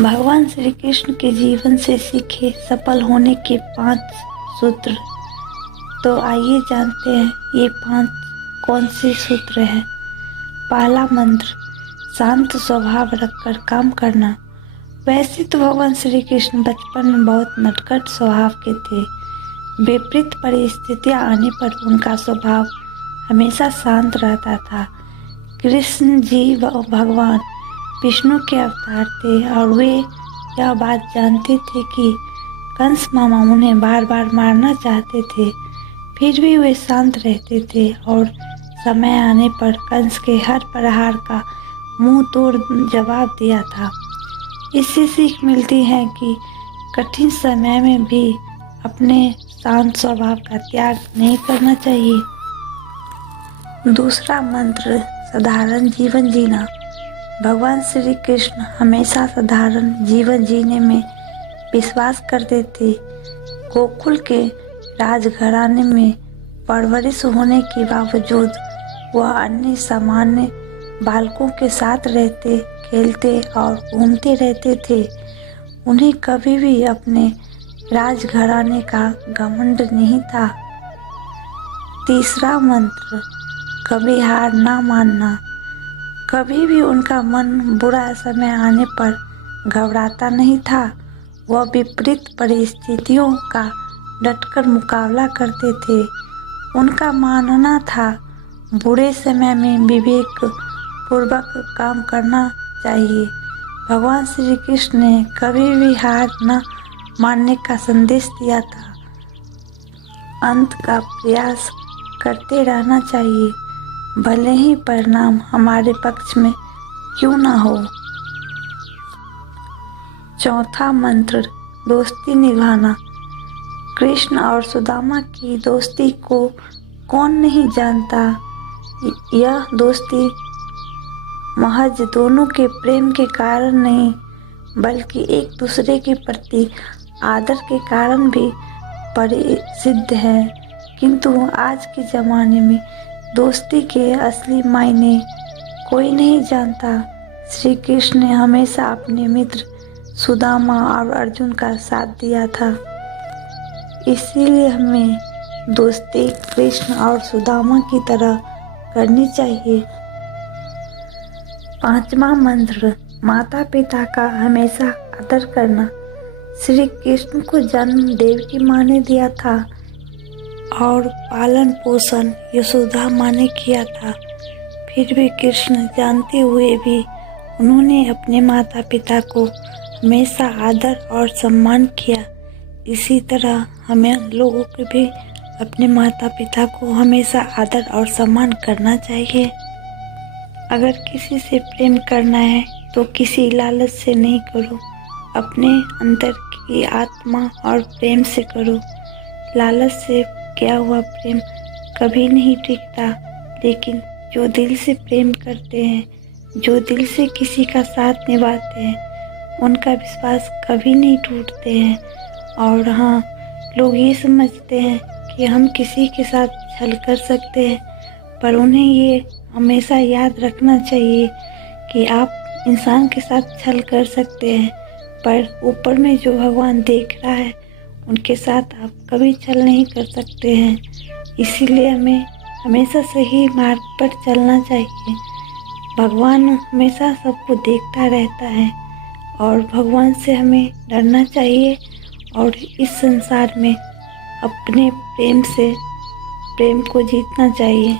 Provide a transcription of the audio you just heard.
भगवान श्री कृष्ण के जीवन से सीखे सफल होने के 5 सूत्र। तो आइए जानते हैं ये 5 कौन से सूत्र हैं। पहला मंत्र, शांत स्वभाव रखकर काम करना। वैसे तो भगवान श्री कृष्ण बचपन में बहुत नटखट स्वभाव के थे। विपरीत परिस्थितियां आने पर उनका स्वभाव हमेशा शांत रहता था। कृष्ण जी भगवान विष्णु के अवतार थे और वे यह बात जानते थे कि कंस मामा उन्हें बार बार मारना चाहते थे, फिर भी वे शांत रहते थे और समय आने पर कंस के हर प्रहार का मुंह तोड़ जवाब दिया था। इससे सीख मिलती है कि कठिन समय में भी अपने शांत स्वभाव का त्याग नहीं करना चाहिए। दूसरा मंत्र, साधारण जीवन जीना। भगवान श्री कृष्ण हमेशा साधारण जीवन जीने में विश्वास करते थे। गोकुल के राजघराने में परवरिश होने के बावजूद वह अन्य सामान्य बालकों के साथ रहते, खेलते और घूमते रहते थे। उन्हें कभी भी अपने राजघराने का घमंड नहीं था। तीसरा मंत्र, कभी हार ना मानना। कभी भी उनका मन बुरा समय आने पर घबराता नहीं था। वह विपरीत परिस्थितियों का डटकर मुकाबला करते थे। उनका मानना था बुरे समय में विवेक पूर्वक काम करना चाहिए। भगवान श्री कृष्ण ने कभी भी हार न मानने का संदेश दिया था। अंत का प्रयास करते रहना चाहिए, भले ही परिणाम हमारे पक्ष में क्यों न हो। चौथा मंत्र, दोस्ती निभाना। कृष्ण और सुदामा की दोस्ती को कौन नहीं जानता। यह दोस्ती महज दोनों के प्रेम के कारण नहीं, बल्कि एक दूसरे के प्रति आदर के कारण भी प्रसिद्ध है। किंतु आज के ज़माने में दोस्ती के असली मायने कोई नहीं जानता। श्री कृष्ण ने हमेशा अपने मित्र सुदामा और अर्जुन का साथ दिया था। इसीलिए हमें दोस्ती कृष्ण और सुदामा की तरह करनी चाहिए। पांचवा मंत्र, माता पिता का हमेशा आदर करना। श्री कृष्ण को जन्म देवकी माँ ने दिया था और पालन पोषण यशोदा माँ ने किया था। फिर भी कृष्ण जानते हुए भी उन्होंने अपने माता पिता को हमेशा आदर और सम्मान किया। इसी तरह हमें लोगों को भी अपने माता पिता को हमेशा आदर और सम्मान करना चाहिए। अगर किसी से प्रेम करना है तो किसी लालच से नहीं करो, अपने अंदर की आत्मा और प्रेम से करो। लालच से किया हुआ प्रेम कभी नहीं टिकता, लेकिन जो दिल से प्रेम करते हैं, जो दिल से किसी का साथ निभाते हैं, उनका विश्वास कभी नहीं टूटते हैं। और हाँ, लोग ये समझते हैं कि हम किसी के साथ छल कर सकते हैं, पर उन्हें ये हमेशा याद रखना चाहिए कि आप इंसान के साथ छल कर सकते हैं, पर ऊपर में जो भगवान देख रहा है उनके साथ आप कभी छल नहीं कर सकते हैं। इसीलिए हमें हमेशा सही मार्ग पर चलना चाहिए। भगवान हमेशा सबको देखता रहता है और भगवान से हमें डरना चाहिए और इस संसार में अपने प्रेम से प्रेम को जीतना चाहिए।